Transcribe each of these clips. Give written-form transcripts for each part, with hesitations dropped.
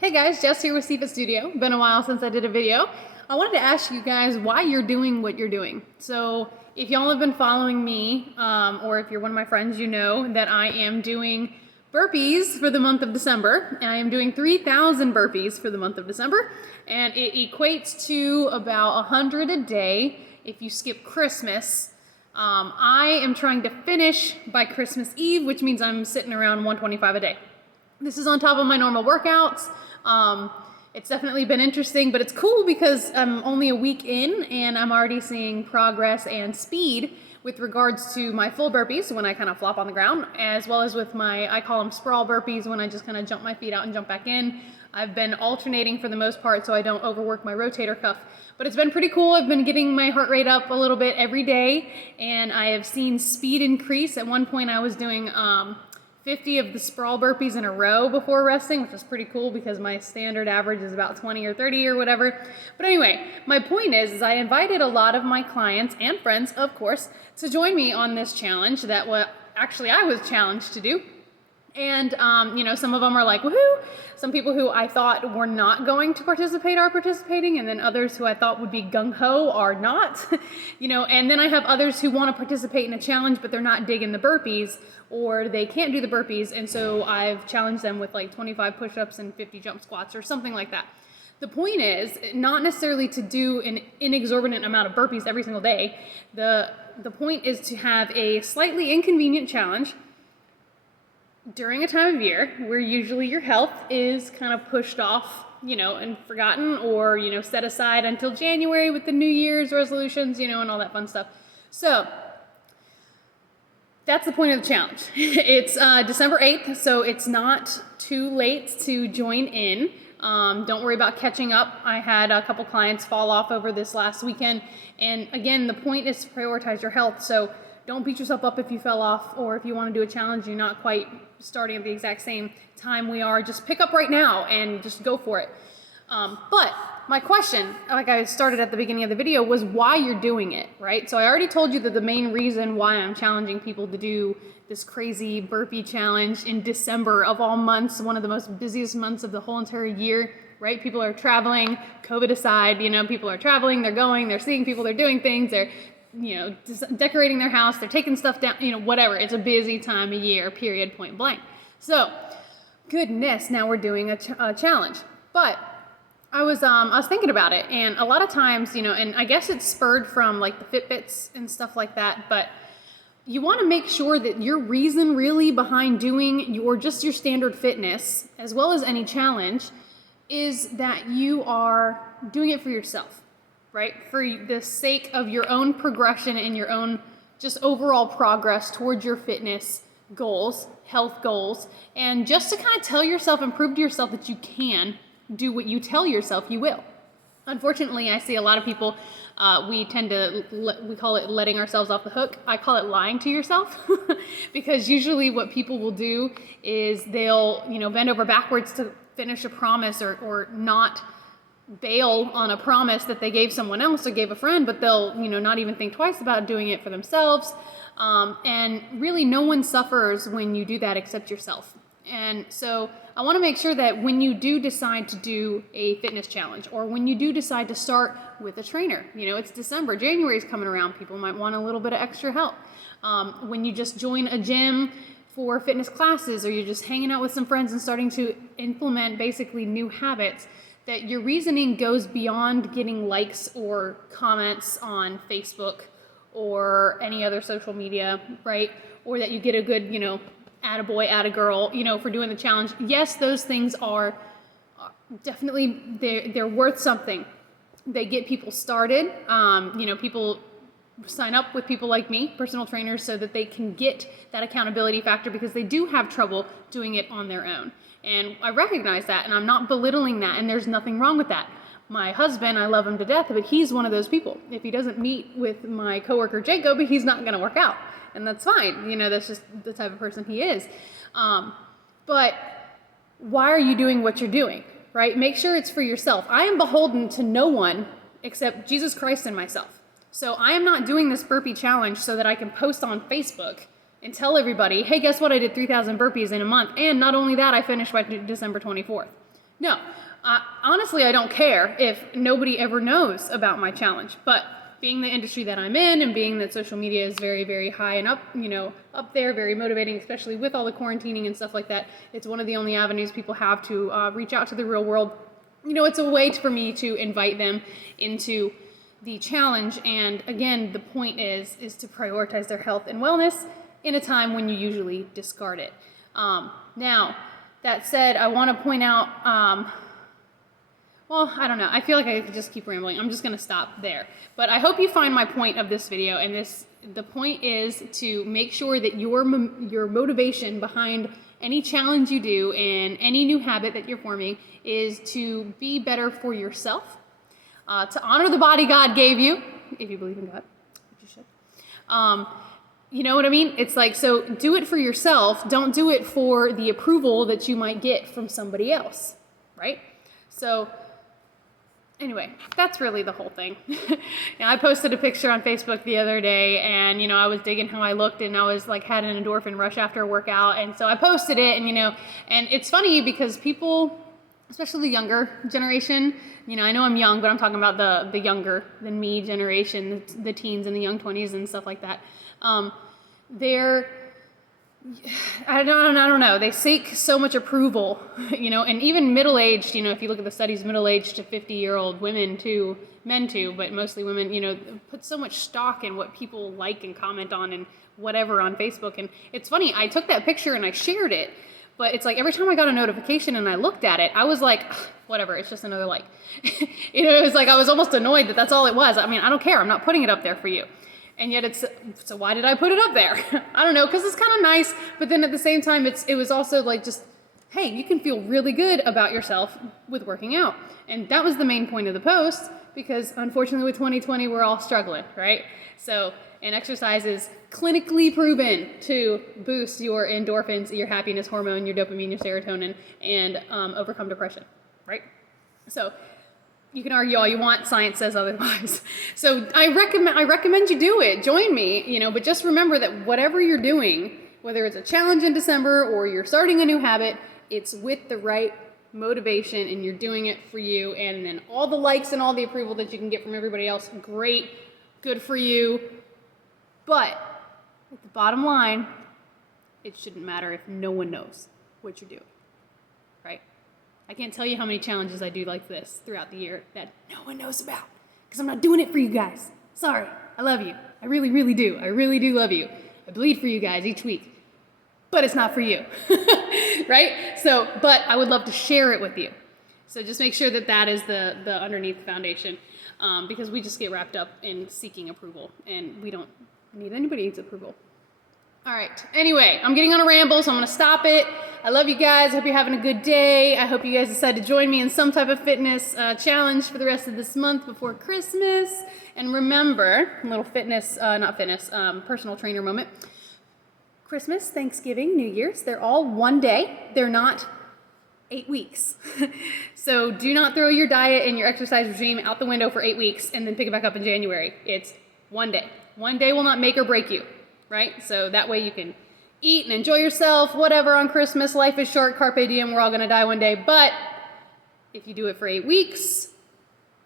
Hey guys, Jess here with CFIT Studio. Been a while since I did a video. I wanted to ask you guys why you're doing what you're doing. So if y'all have been following me, or if you're one of my friends, you know that I am doing burpees for the month of December. And I am doing 3,000 burpees for the month of December. And it equates to about 100 a day if you skip Christmas. I am trying to finish by Christmas Eve, which means I'm sitting around 125 a day. This is on top of my normal workouts. It's definitely been interesting, but it's cool because I'm only a week in and I'm already seeing progress and speed with regards to my full burpees when I kind of flop on the ground, as well as with my, I call them sprawl burpees, when I just kind of jump my feet out and jump back in. I've been alternating for the most part so I don't overwork my rotator cuff, but it's been pretty cool. I've been getting my heart rate up a little bit every day and I have seen speed increase. At one point I was doing 50 of the sprawl burpees in a row before resting, which is pretty cool because my standard average is about 20 or 30 or whatever. But anyway, my point is I invited a lot of my clients and friends, of course, to join me on this challenge that actually I was challenged to do. And, some of them are like, woohoo! Some people who I thought were not going to participate are participating, and then others who I thought would be gung-ho are not, and then I have others who want to participate in a challenge, but they're not digging the burpees, or they can't do the burpees, and so I've challenged them with like 25 push-ups and 50 jump squats or something like that. The point is not necessarily to do an inexorbitant amount of burpees every single day. The point is to have a slightly inconvenient challenge during a time of year where usually your health is kind of pushed off, and forgotten, or, set aside until January with the New Year's resolutions, and all that fun stuff. So that's the point of the challenge. It's December 8th, so it's not too late to join in. Don't worry about catching up. I had a couple clients fall off over this last weekend. And again, the point is to prioritize your health. So don't beat yourself up if you fell off, or if you want to do a challenge, you're not quite starting at the exact same time we are. Just pick up right now and just go for it. But my question, like I started at the beginning of the video, was why you're doing it, right? So I already told you that the main reason why I'm challenging people to do this crazy burpee challenge in December of all months, one of the most busiest months of the whole entire year, right? People are traveling, COVID aside, people are traveling, they're going, they're seeing people, they're doing things, they're decorating their house, they're taking stuff down, whatever. It's a busy time of year, period, point blank. So, goodness, now we're doing a challenge. But I was thinking about it, and a lot of times, and I guess it's spurred from like the Fitbits and stuff like that, but you want to make sure that your reason really behind doing your standard fitness, as well as any challenge, is that you are doing it for yourself, right? For the sake of your own progression and your own just overall progress towards your fitness goals, health goals, and just to kind of tell yourself and prove to yourself that you can do what you tell yourself you will. Unfortunately, I see a lot of people, we call it letting ourselves off the hook. I call it lying to yourself because usually what people will do is they'll, bend over backwards to finish a promise or not bail on a promise that they gave someone else or gave a friend, but they'll, not even think twice about doing it for themselves. And really no one suffers when you do that except yourself. And so I want to make sure that when you do decide to do a fitness challenge, or when you do decide to start with a trainer, it's December, January is coming around, people might want a little bit of extra help. When you just join a gym for fitness classes, or you're just hanging out with some friends and starting to implement basically new habits, that your reasoning goes beyond getting likes or comments on Facebook or any other social media, right? Or that you get a good, attaboy, attagirl, for doing the challenge. Yes, those things are definitely, they're worth something. They get people started. People sign up with people like me, personal trainers, so that they can get that accountability factor because they do have trouble doing it on their own. And I recognize that, and I'm not belittling that, and there's nothing wrong with that. My husband, I love him to death, but he's one of those people. If he doesn't meet with my coworker Jacob, he's not going to work out. And that's fine. That's just the type of person he is. But why are you doing what you're doing, right? Make sure it's for yourself. I am beholden to no one except Jesus Christ and myself. So I am not doing this burpee challenge so that I can post on Facebook and tell everybody, hey, guess what? I did 3,000 burpees in a month. And not only that, I finished by December 24th. No, honestly, I don't care if nobody ever knows about my challenge. But being the industry that I'm in, and being that social media is very, very high and up, up there, very motivating, especially with all the quarantining and stuff like that. It's one of the only avenues people have to reach out to the real world. It's a way for me to invite them into the challenge. And again, the point is to prioritize their health and wellness in a time when you usually discard it. Now, that said, I want to point out, well, I don't know. I feel like I could just keep rambling. I'm just going to stop there. But I hope you find my point of this video. And the point is to make sure that your motivation behind any challenge you do and any new habit that you're forming is to be better for yourself, to honor the body God gave you, if you believe in God, which you should. You know what I mean? It's like, so do it for yourself. Don't do it for the approval that you might get from somebody else, right? So anyway, that's really the whole thing. I posted a picture on Facebook the other day, and I was digging how I looked, and I was like had an endorphin rush after a workout, and so I posted it, and and it's funny because people, especially the younger generation, I know I'm young, but I'm talking about the younger than me generation, the teens and the young 20s and stuff like that. I don't know. They seek so much approval, and even middle-aged, if you look at the studies, middle-aged to 50-year-old women too, men too, but mostly women, put so much stock in what people like and comment on and whatever on Facebook. And it's funny, I took that picture and I shared it, but it's like every time I got a notification and I looked at it, I was like, whatever, it's just another like. It was like I was almost annoyed that that's all it was. I mean, I don't care. I'm not putting it up there for you. And yet so why did I put it up there? I don't know, because it's kind of nice, but then at the same time, it was also like just, hey, you can feel really good about yourself with working out. And that was the main point of the post, because unfortunately with 2020, we're all struggling, right? So, and exercise is clinically proven to boost your endorphins, your happiness hormone, your dopamine, your serotonin, and overcome depression, right? So, you can argue all you want, science says otherwise. So I recommend you do it. Join me, but just remember that whatever you're doing, whether it's a challenge in December or you're starting a new habit, it's with the right motivation and you're doing it for you. And then all the likes and all the approval that you can get from everybody else, great, good for you. But at the bottom line, it shouldn't matter if no one knows what you're doing, right? I can't tell you how many challenges I do like this throughout the year that no one knows about, because I'm not doing it for you guys. Sorry, I love you. I really, really do. I really do love you. I bleed for you guys each week, but it's not for you, right? So, but I would love to share it with you. So just make sure that is the underneath foundation, because we just get wrapped up in seeking approval, and we don't need anybody's approval. All right. Anyway, I'm getting on a ramble, so I'm going to stop it. I love you guys. I hope you're having a good day. I hope you guys decide to join me in some type of fitness challenge for the rest of this month before Christmas. And remember, a little personal trainer moment. Christmas, Thanksgiving, New Year's, they're all one day. They're not 8 weeks. So do not throw your diet and your exercise regime out the window for 8 weeks and then pick it back up in January. It's one day. One day will not make or break you. Right? So that way you can eat and enjoy yourself, whatever, on Christmas. Life is short, carpe diem, we're all going to die one day. But if you do it for 8 weeks,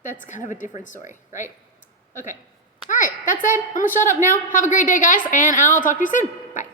that's kind of a different story, right? Okay. All right, that's it. I'm going to shut up now. Have a great day, guys, and I'll talk to you soon. Bye.